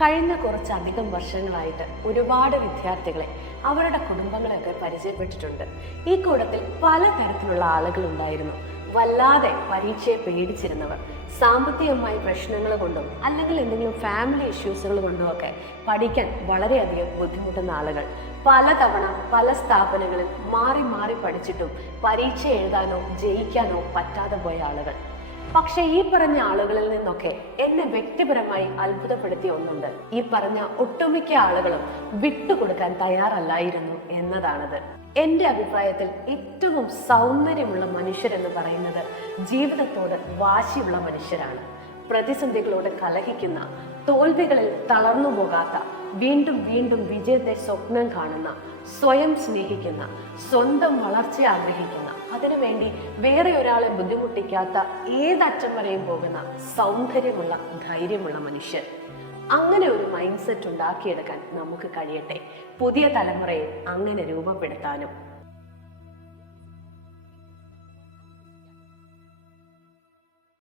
കഴിഞ്ഞ കുറച്ചധികം വർഷങ്ങളായിട്ട് ഒരുപാട് വിദ്യാർത്ഥികളെ അവരുടെ കുടുംബങ്ങളെയൊക്കെ പരിചയപ്പെട്ടിട്ടുണ്ട്. ഈ കൂട്ടത്തിൽ പലതരത്തിലുള്ള ആളുകൾ ഉണ്ടായിരുന്നു. വല്ലാതെ പരീക്ഷയെ പേടിച്ചിരുന്നവർ, സാമ്പത്തികമായി പ്രശ്നങ്ങൾ കൊണ്ടും അല്ലെങ്കിൽ എന്തെങ്കിലും ഫാമിലി ഇഷ്യൂസുകൾ കൊണ്ടും ഒക്കെ പഠിക്കാൻ വളരെയധികം ബുദ്ധിമുട്ടുന്ന ആളുകൾ, പലതവണ പല സ്ഥാപനങ്ങളിൽ മാറി മാറി പഠിച്ചിട്ടും പരീക്ഷ എഴുതാനോ ജയിക്കാനോ പറ്റാതെ പോയ ആളുകൾ. പക്ഷെ ഈ പറഞ്ഞ ആളുകളിൽ നിന്നൊക്കെ എന്നെ വ്യക്തിപരമായി അത്ഭുതപ്പെടുത്തിയ ഒന്നുണ്ട്. ഈ പറഞ്ഞ ഒട്ടുമിക്ക ആളുകളും വിട്ടുകൊടുക്കാൻ തയ്യാറല്ലായിരുന്നു എന്നതാണത്. എന്റെ അഭിപ്രായത്തിൽ ഏറ്റവും സൗന്ദര്യമുള്ള മനുഷ്യരെന്ന് പറയുന്നത് ജീവിതത്തോട് വാശിയുള്ള മനുഷ്യരാണ്. പ്രതിസന്ധികളോട് കലഹിക്കുന്ന, തോൽവികളിൽ തളർന്നു പോകാത്ത, വീണ്ടും വീണ്ടും വിജയത്തെ സ്വപ്നം കാണുന്ന, സ്വയം സ്നേഹിക്കുന്ന, സ്വന്തം വളർച്ച ആഗ്രഹിക്കുന്ന, അതിനുവേണ്ടി വേറെ ഒരാളെ ബുദ്ധിമുട്ടിക്കാത്ത, ഏതറ്റം വരെയും പോകുന്ന സൗന്ദര്യമുള്ള, ധൈര്യമുള്ള മനുഷ്യർ. അങ്ങനെ ഒരു മൈൻഡ് സെറ്റ് ഉണ്ടാക്കിയെടുക്കാൻ നമുക്ക് കഴിയട്ടെ, പുതിയ തലമുറയെ അങ്ങനെ രൂപപ്പെടുത്താനും.